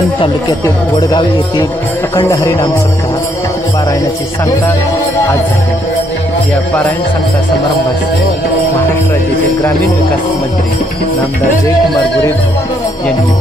माण तालुक्यातील वडगाव येथील अखंड हरिनाम सप्ताह पारायणाची सांगता आज झाली। या पारायण सांगता समारंभास महाराष्ट्र राज्याचे ग्रामीण विकास मंत्री नामदार जयकुमार गोरेभाऊ यांनी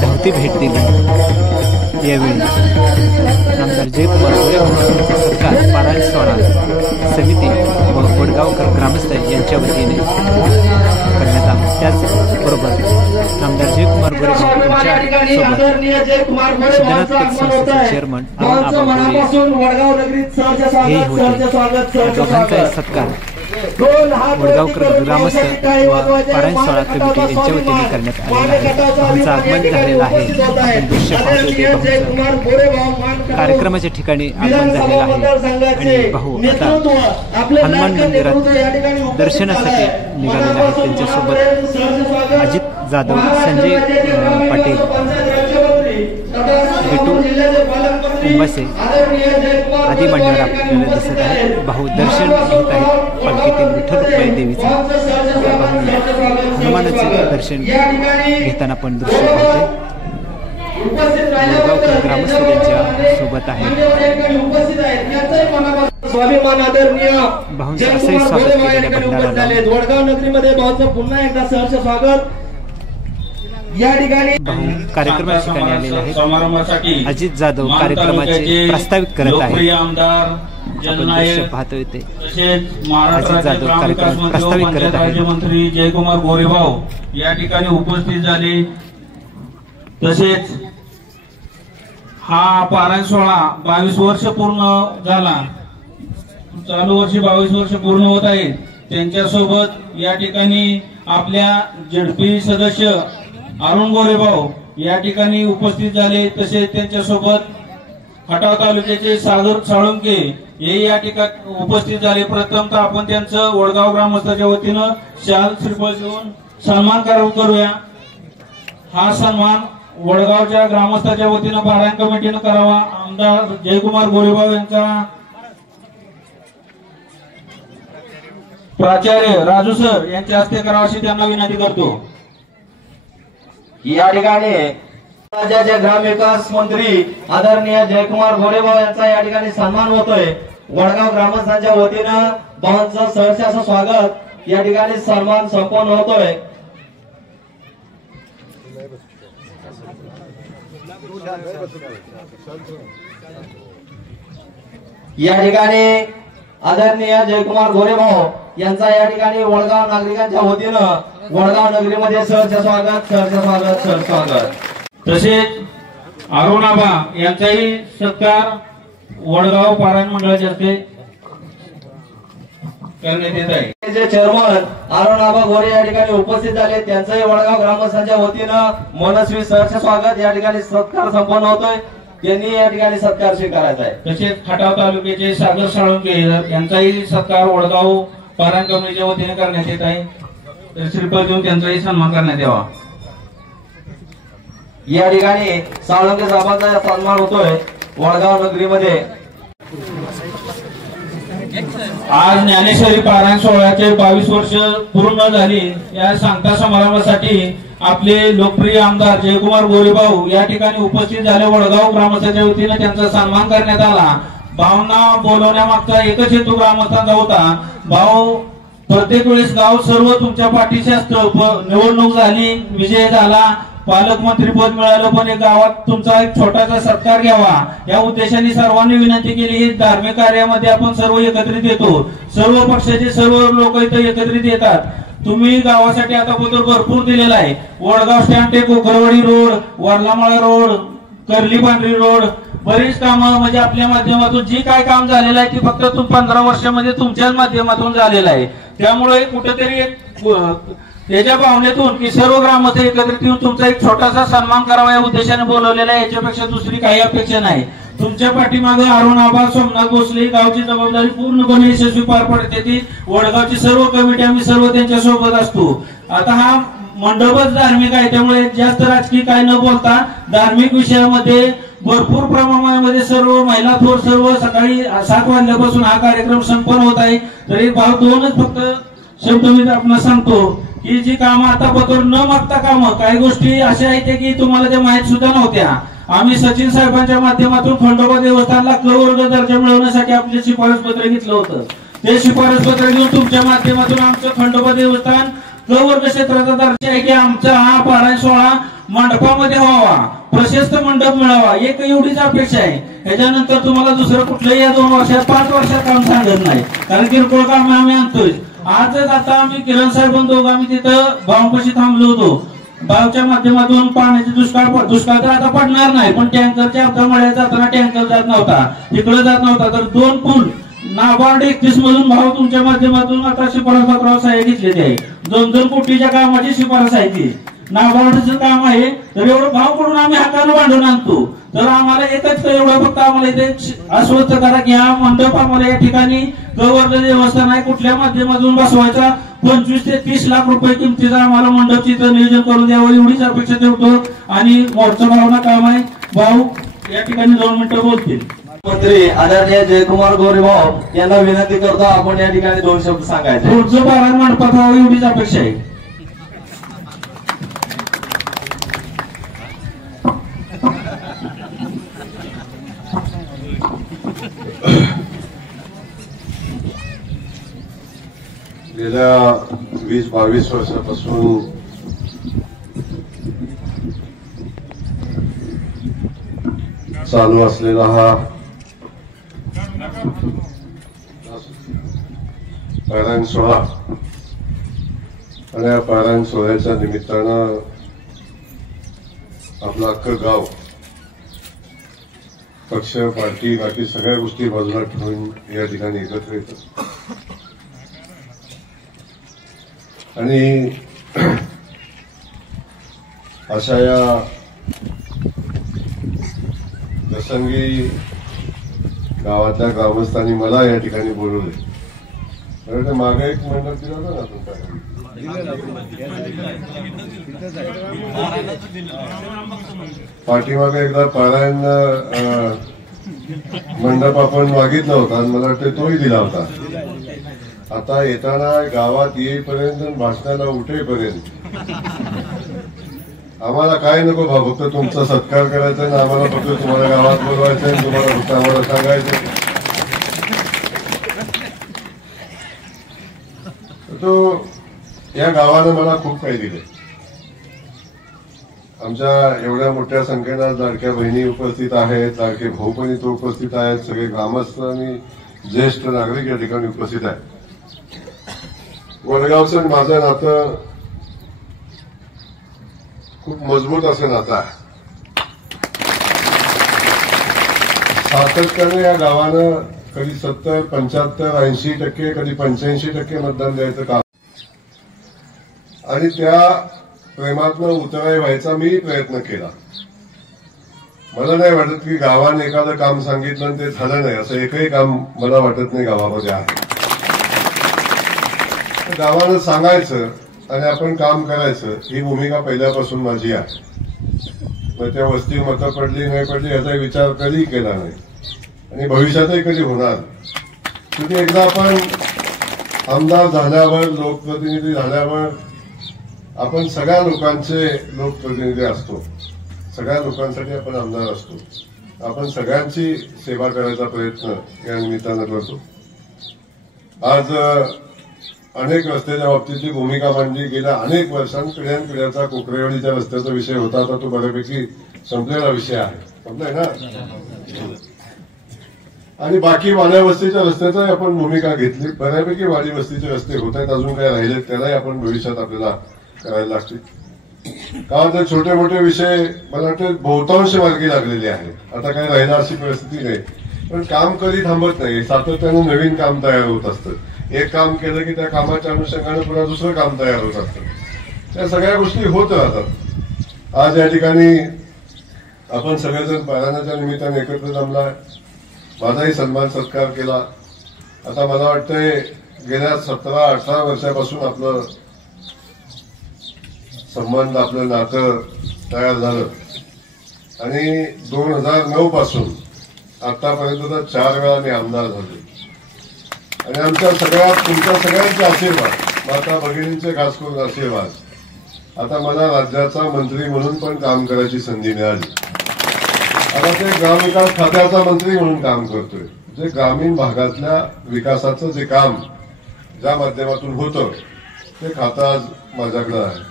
धावती भेट दिली। यावेळी नामदार जयकुमार गोरेभाऊ यांचे सरकार पारायण सोहळा समिती व वडगावकर ग्रामस्थ यांच्या वतीने करण्यात आला। त्याचबरोबर नामदार जयकुमार गोरेभाऊ यांच्यासोबत सिद्धनाथ संस्थेचे चेअरमन हे होते। दोघांचा सत्कार वडगावकर ग्रामस्थ व पारायण सोहळा कमिटी यांच्या वतीने करण्यात आलेला आहे। आगमन झालेला आहे। दृश्य कार्यक्रमाच्या ठिकाणी आगमन झालेलं आहे आणि भाऊ आता हनुमान मंदिरात दर्शनासाठी निघालेला आहे। त्यांच्यासोबत अजित जाधव, संजय पाटील, बिटू उंबासे आदी मान्यवर आपल्याला दिसत आहेत। भाऊ दर्शन घेत आहेत पालखीतील विठ्ठल रुक्माई देवीचे। हनुमानाचे दर्शन घेताना पण दृश्य पाहतोय। वडगावकर ग्रामस्थ त्यांच्या सोबत आहेत। भाऊंचं असंही स्वागत केलेल्या भंडाराला वडगाव नगरीमध्ये भाऊंचं पुन्हा एकदा सहर्ष स्वागत। या ठिकाणी कार्यक्रमाच्या ठिकाणी आलेले आहेत। अजित जाधव कार्यक्रमाचे प्रस्तावित करत आहेत। आपण पाहतोय ते अजित जाधव कार्यक्रम प्रस्तावित करत आहेत। राज्यमंत्री जयकुमार गोरेभाऊ या ठिकाणी उपस्थित झाले। तसेच हा पारायण सोहळा 22 वर्ष पूर्ण झाला। चालू वर्षी 22 वर्ष पूर्ण होत आहे। त्यांच्यासोबत या ठिकाणी आपल्या झडपी सदस्य अरुण गोरेभाऊ या ठिकाणी उपस्थित झाले। तसेच त्यांच्यासोबत खटाव तालुक्याचे सागर साळुंके हे या ठिकाणी उपस्थित झाले। प्रथमतः आपण त्यांचं वडगाव ग्रामस्थाच्या वतीनं शाल श्रीफळ देऊन सन्मान करूया। हा सन्मान वडगावच्या ग्रामस्थाच्या वतीनं पारायण कमिटीनं करावा। आमदार जयकुमार गोरेभाऊ यांचा प्राचार्य राजू सर यांच्या हस्ते करावा अशी त्यांना विनंती करतो। या ठिकाणी राज्याचे ग्रामविकास मंत्री आदरणीय जयकुमार गोरेभाऊ यांचा या ठिकाणी सन्मान होतोय। वडगाव ग्रामस्थांच्या वतीनं भाऊंचं सहर्ष असं स्वागत। या ठिकाणी सन्मान संपन्न होतोय। या ठिकाणी आदरणीय जयकुमार गोरेभाऊ यांचा या ठिकाणी वडगाव नागरिकांच्या वतीनं वडगाव नगरीमध्ये सहर्ष स्वागत, सहर्ष स्वागत, सहर्ष स्वागत। तसेच अरुणाबा यांचाही सत्कार वडगाव पारायण मंडळाच्या हस्ते करण्यात येत आहे। जे चेअरमन अरुणाबा गोरे या ठिकाणी उपस्थित झाले। त्यांचंही वडगाव ग्रामस्थांच्या वतीनं मनस्वी सहर्ष स्वागत। या ठिकाणी सत्कार संपन्न होतोय। त्यांनी या ठिकाणी सत्कार स्वीकारायचा आहे। तसेच खटाव तालुक्याचे सागर साळुंके यांचाही सत्कार वडगाव पारायण कमिटीच्या वतीने करण्यात येत आहे। श्रीफळ देऊन त्यांचाही सन्मान करण्यात यावा। या ठिकाणी साळुंके साहेबांचा सन्मान होतोय वडगाव नगरीमध्ये। आज ज्ञानेश्वरी पारायण सोहळ्याचे 22 वर्ष पूर्ण झाली। या सांगता समारंभासाठी आपले लोकप्रिय आमदार जयकुमार गोरेभाऊ या ठिकाणी उपस्थित झाले। वडगाव ग्रामस्थांच्या वतीने त्यांचा सन्मान करण्यात आला। भाऊंना बोलवण्यामागचा एकच हेतू ग्रामस्थांचा होता। भाऊ प्रत्येक वेळेस गाव सर्व तुमच्या पाठीशी असतं। निवडणूक झाली, विजय झाला, पालकमंत्रीपद मिळालं, पण एक गावात तुमचा एक छोटासा सत्कार घ्यावा या उद्देशाने सर्वांनी विनंती केली। ही धार्मिक कार्यामध्ये आपण सर्व एकत्रित येतो। सर्व पक्षाचे सर्व लोक इथे एकत्रित येतात। तुम्ही गावासाठी आतापर्यंत भरपूर दिलेला आहे। वडगाव स्टँड ते कोकरवाडी रोड, वरलामाळा रोड, कर्ली पांढरी रोड, बरीच कामं म्हणजे आपल्या माध्यमातून जी काय काम झालेलं आहे ती फक्त 15 वर्षामध्ये तुमच्याच माध्यमातून झालेलं आहे। त्यामुळे कुठेतरी त्याच्या भावनेतून की सर्व ग्रामस्थ एकत्रित येऊन तुमचा एक छोटासा सन्मान करावा या उद्देशाने बोलवलेला आहे। याच्यापेक्षा दुसरी काही अपेक्षा नाही। तुमच्या पाठीमागे अरुण आबा, सोमनाथ भोसले गावची जबाबदारी पूर्णपणे यशस्वी पार पडते ती वडगावची सर्व कमिटी आम्ही सर्व त्यांच्या सोबत असतो। आता हा मंडपच धार्मिक आहे, त्यामुळे जास्त राजकीय काय न बोलता धार्मिक विषयामध्ये भरपूर प्रमाणामध्ये सर्व महिला थोर सर्व सकाळी 7 वाजल्यापासून हा कार्यक्रम संपन्न होत आहे। तरी भाव दोनच फक्त शब्द मी आपल्याला सांगतो की जी कामं आता बतोर न मागता कामं, काही गोष्टी अशा आहेत की तुम्हाला त्या माहीत सुद्धा नव्हत्या. आम्ही सचिन साहेबांच्या माध्यमातून खंडोबा देवस्थानला क वर्ग दर्जा मिळवण्यासाठी आपले शिफारस पत्र घेतलं होतं. ते शिफारस पत्र घेऊन तुमच्या माध्यमातून आमचं खंडोबा देवस्थान क वर्ग क्षेत्राचा दर्जा आहे की आमचा हा पारायण सोहळा मंडपामध्ये व्हावा, प्रशस्त मंडप मिळावा, एक एवढीच अपेक्षा आहे. ह्याच्यानंतर तुम्हाला दुसरं कुठलंही या 2 वर्षात 5 वर्षात काम सांगत नाही, कारण किरकोळ काम आम्ही आणतोय. आजच आता आम्ही किरण साहेब दोघं आम्ही तिथं भावपाशी थांबलो होतो. भावच्या माध्यमातून पाण्याचे दुष्काळ तर आता पडणार नाही, पण टँकरच्या आपल्या मळ्यात जाताना टँकर जात नव्हता, तिकडे जात नव्हता. तर 2 पूल नाबार्ड 31 मधून भाव तुमच्या माध्यमातून आता शिफारस पत्रावर सह्या घेतलेली आहे. 2-2 कोटीच्या कामाची शिफारस आहे ती. नाबार्डचं काम आहे, तर एवढं भाव पडून आम्ही हाताने बांधून आणतो. तर आम्हाला एकच एवढं फक्त आम्हाला इथे आश्वस्त करा की हा मंडप आम्हाला या ठिकाणी गवर्नर देवस्थान आहे कुठल्या माध्यमातून बसवायचा, 25 ते 30 लाख रुपये किमतीचा आम्हाला मंडपची नियोजन करून द्यावं एवढीच अपेक्षा ठेवतो. आणि मोर्चा भावना काम आहे. भाऊ या ठिकाणी 2 मिनिटं बोलतील. मंत्री आदरणीय जयकुमार गोरेभाऊ यांना विनंती करतो आपण या ठिकाणी 2 शब्द सांगायचे. पुढचं पारायण मंडपात व्हावं एवढीच अपेक्षा आहे. गेल्या 20-22 वर्षापासून चालू असलेला हा पारायण सोहळा आणि या पारायण सोहळ्याच्या निमित्तानं आपलं अख्खं गाव पक्ष पार्टी बाकी सगळ्या गोष्टी बाजूला ठेवून या ठिकाणी एकत्र येतात. आणि अशा या प्रसंगी गावातल्या ग्रामस्थांनी मला या ठिकाणी बोलवले. तर मागे एक मंडप दिला होता ना तुमच्याकडे, पाठीमागे एकदा पारायण मंडप आपण मागितला होता आणि मला वाटतं तोही दिला होता. आता येताना गावात येईपर्यंत भाषणाला उठेपर्यंत आम्हाला काय नको भाऊ, फक्त तुमचा सत्कार करायचा आणि आम्हाला फक्त तुम्हाला गावात बोलवायचं आणि तुम्हाला फक्त आम्हाला सांगायचं. तो या गावानं मला खूप काही दिले. आमच्या एवढ्या मोठ्या संख्येनं लाडक्या बहिणी उपस्थित आहेत, लाडके भाऊ पण इथं उपस्थित आहेत, सगळे ग्रामस्थ आणि ज्येष्ठ नागरिक या ठिकाणी उपस्थित आहेत. वडगावचं माझं नातं खूप मजबूत असं नातं आहे. सातत्याने या गावानं कधी 70, 75, 80%, कधी 85% मतदान द्यायचं काम आणि त्या प्रेमातनं उतराय व्हायचा मी प्रयत्न केला. मला नाही वाटत की गावाने एखादं काम सांगितलं आणि ते झालं नाही असं एकही काम मला वाटत नाही गावामध्ये आहे. गावानं सांगायचं आणि आपण काम करायचं ही भूमिका पहिल्यापासून माझी आहे. मग त्या वस्ती मतं पडली नाही पडली याचा विचार कधी केला नाही आणि भविष्यातही कधी होणार. तुम्ही एकदा आपण आमदार झाल्यावर, लोकप्रतिनिधी झाल्यावर आपण सगळ्या लोकांचे लोकप्रतिनिधी असतो, सगळ्या लोकांसाठी आपण आमदार असतो. आपण सगळ्यांची सेवा करायचा प्रयत्न या निमित्तानं करतो. आज अनेक रस्त्याच्या बाबतीतली भूमिका मांडली. गेल्या अनेक पिढ्यानपिढ्याचा कोकरेवाडीच्या रस्त्याचा विषय होता, आता तो बऱ्यापैकी संपलेला विषय आहे. संपलाय ना. आणि बाकी वाड्या वस्तीच्या रस्त्याचाही आपण भूमिका घेतली. बऱ्यापैकी वाडी वस्तीचे रस्ते होत आहेत, अजून काय राहिलेत त्यालाही आपण भविष्यात आपल्याला करायला लागतील. का तर छोटे मोठे विषय मला वाटतं बहुतांश मार्गी लागलेले आहेत. आता काय राहिला अशी परिस्थिती नाही, पण काम कधी थांबत नाही. सातत्यानं नवीन काम तयार होत असतं. एक काम केलं की त्या कामाच्या अनुषंगानं पुन्हा दुसरं काम तयार होत असतं. त्या सगळ्या गोष्टी होत राहतात. आज या ठिकाणी आपण सगळेजण पारायणाच्या निमित्ताने एकत्र जमलाय. माझाही सन्मान सत्कार केला. आता मला वाटतंय गेल्या 17-18 वर्षापासून आपलं संबंध, आपलं नातं तयार झालं आणि 2009 पासून आतापर्यंत 4 वेळा मी आमदार झालो आणि आमच्या सगळ्या तुमच्या सगळ्यांचे आशीर्वाद माता भगिनींचे खास करून आशीर्वाद। आता मला राज्याचा मंत्री म्हणून पण काम करायची संधी मिळाली। आता ते ग्रामविकास खात्याचा मंत्री म्हणून काम करतोय। जे ग्रामीण भागातल्या विकासाचं जे काम ज्या माध्यमातून होतं ते खातं आज माझ्याकडे आहे।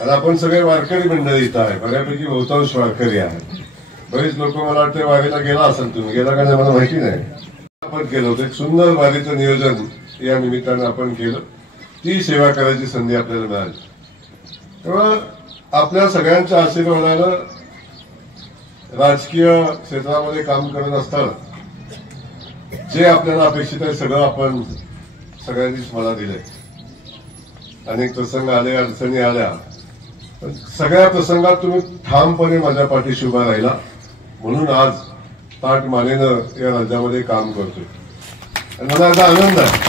आणि आपण सगळे वारकरी मंडळी इथं आहे, बऱ्यापैकी बहुतांश वारकरी आहेत। बरेच लोक मला वाटते वारीला गेला असेल, तुम्ही गेला का नाही मला माहिती नाही। आपण केलं होतं एक सुंदर वारीचं नियोजन या निमित्तानं आपण केलं, ती सेवा करायची संधी आपल्याला मिळाली। तेव्हा आपल्या सगळ्यांच्या आशीर्वादानं राजकीय क्षेत्रामध्ये काम करत असताना जे आपल्याला अपेक्षित आहे सगळं आपण सगळ्यांनीच मला दिलंय। अनेक प्रसंग आले, अडचणी आल्या, पण सगळ्या प्रसंगात तुम्ही ठामपणे माझ्या पाठीशी उभा राहिला, म्हणून आज ताठ मानेनं या राज्यामध्ये काम करतोय आणि मला याचा आनंद आहे।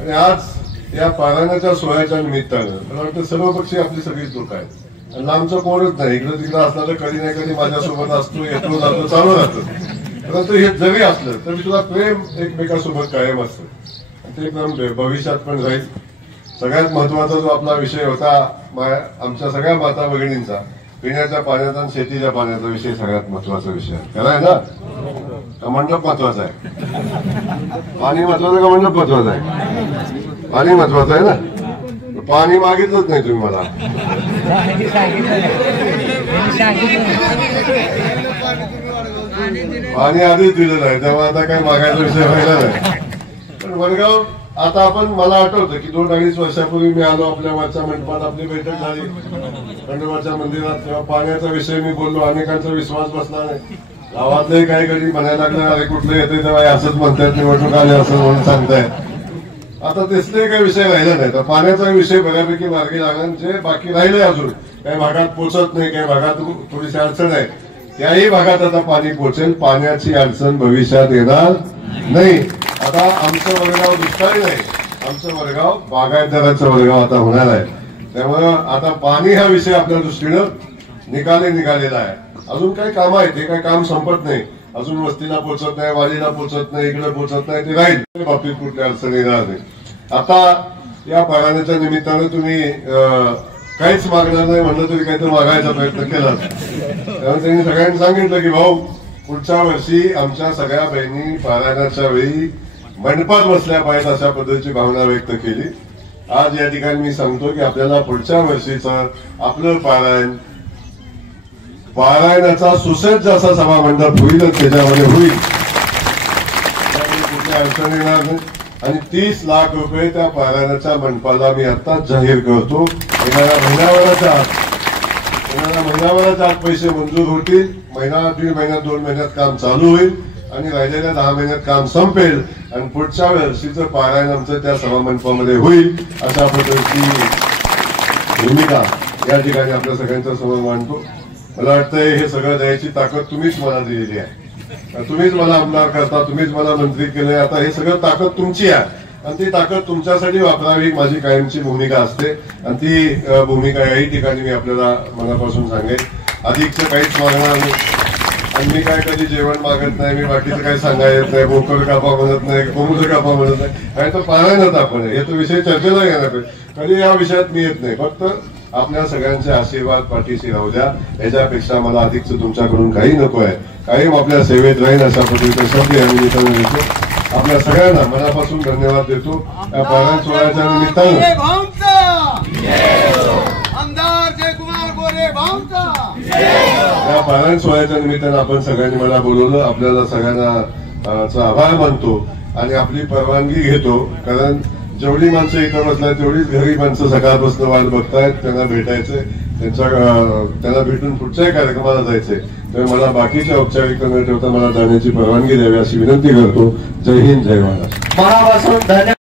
आणि आज या पारायणाच्या सोहळ्याच्या निमित्तानं मला वाटतं सर्वपक्षी आपली सगळीच लोक आहेत आणि लांबचं कोणच नाही। इकडं तिकडं असला तर कधी नाही कधी माझ्यासोबत असतो, येतो जातो, चालू राहतं। परंतु हे जरी असलं तरी तुला प्रेम एकमेकासोबत कायम असतं, ते प्रेम भविष्यात पण राहील। सगळ्यात महत्वाचा जो आपला विषय होता आमच्या सगळ्या माता भगिनींचा, पिण्याच्या पाण्याचा आणि शेतीच्या पाण्याचा विषय सगळ्यात महत्वाचा विषय आहे। खरं आहे ना? का मंडप महत्वाचा आहे? पाणी महत्वाचं का मंडप महत्वाचं आहे? पाणी महत्वाचं आहे ना? पाणी मागितलंच नाही तुम्ही मला। पाणी आधीच दिलेलं आहे, तेव्हा आता काय मागायचा विषय राहिला नाही। पण वडगाव आता आपण मला आठवतं की 2-2.5 वर्षापूर्वी मी आलो, आपल्या वरच्या मंडपात आपली बैठक झाली खंडोबाच्या मंदिरात, तेव्हा पाण्याचा विषय मी बोललो, अनेकांचा विश्वास बसला नाही। गावातले काही कधी म्हणायला लागलं अरे कुठलं येते तेव्हा असंच म्हणतात, निवडणूक आले असं म्हणून सांगतायत। आता तेसले काही विषय राहिला नाही, तर पाण्याचा विषय बऱ्यापैकी मार्गी लागला। जे बाकी राहिले अजून काही भागात पोचत नाही, काही भागात थोडीशी अडचण आहे, त्याही भागात आता पाणी पोचेल। पाण्याची अडचण भविष्यात येणार नाही। आता आमचं वडगाव दुष्काळी नाही, आमचं वडगाव बागायतदारांचं वडगाव आता होणार आहे। त्यामुळं आता पाणी हा विषय आपल्या दृष्टीनं निघालेला आहे। अजून काही कामं आहेत, हे काही काम संपत नाही, अजून वस्तीला पोचत नाही, वाडीला पोचत नाही, इकडे पोचत नाही, ते राहील। बाबतीत कुठली अडचण येणार नाही। आता या पारायणाच्या निमित्तानं तुम्ही काहीच मागणार नाही म्हणलं तरी काहीतरी मागायचा प्रयत्न केला, त्यामुळे त्यांनी सगळ्यांनी सांगितलं की भाऊ पुढच्या वर्षी आमच्या सगळ्या बहिणी पारायणाच्या वेळी मंडपात बसल्या पाहिजेत अशा पद्धतीची भावना व्यक्त केली। आज या ठिकाणी मी सांगतो की आपल्याला पुढच्या वर्षीचं आपलं पारायणाचा सुसज्ज असा सभा मंडप होईलच, त्याच्यामध्ये होईल, कुठली अडचण येणार नाही। आणि 30 लाख रुपये त्या पारायणाच्या मंडपाला मी आत्ताच जाहीर करतो। येणाऱ्या महिन्याभराच्या आत पैसे मंजूर होतील, महिना 1.5 महिन्यात 2 महिन्यात काम चालू होईल आणि राहिलेल्या 10 महिन्यात काम संपेल आणि पुढच्या वर्षीचं पारायण आमचं त्या सभामंडपामध्ये होईल, अशा पद्धतीची भूमिका या ठिकाणी आपल्या सगळ्यांच्या समोर मांडतो। मला वाटतंय हे सगळं द्यायची ताकद तुम्हीच मला दिलेली आहे, तुम्हीच मला आमदार करता, तुम्हीच मला मंत्री केले। आता हे सगळं ताकद तुमची आहे आणि ती ताकद तुमच्यासाठी वापरावी माझी कायमची भूमिका असते आणि ती भूमिका याही ठिकाणी मी आपल्याला मनापासून सांगेन। अधिकचं काहीच मागणार नाही आणि मी काय कधी जेवण मागत नाही, मी बाकीचं काही सांगायचं नाही, बोकड कापा म्हणत नाही, कोंबडं कापा म्हणत नाही, आणि तो पारायणात आपण याचा विषय चर्चेला घेणार पाहिजे। कधी या विषयात मी येत नाही, फक्त आपल्या सगळ्यांचे आशीर्वाद पाठीशी राहू द्या, याच्यापेक्षा मला अधिकचं तुमच्याकडून काही नको आहे। कायम आपल्या सेवेत राहील अशा पद्धतीचा शब्द या निमित्तानं देतो। आपल्या सगळ्यांना मनापासून धन्यवाद देतो। या पारायण सोहळ्याच्या निमित्तानं आमदार जयकुमार गोरे भाऊंचा, या पारायण सोहळ्याच्या निमित्तानं आपण सगळ्यांनी मला बोलवलं, आपल्याला सगळ्यांना आभार मानतो आणि आपली परवानगी घेतो। कारण जेवढी माणसं इथं बसलाय तेवढीच घरी माणसं सकाळपासून वाट बघतायत, त्यांना भेटायचंय, त्यांना भेटून कुठच्याही कार्यक्रमाला जायचंय। त्यामुळे मला बाकीच्या औपचारिकता न ठेवता मला जाण्याची परवानगी द्यावी अशी विनंती करतो। जय हिंद, जय महाराष्ट्र। मनापासून धन्यवाद।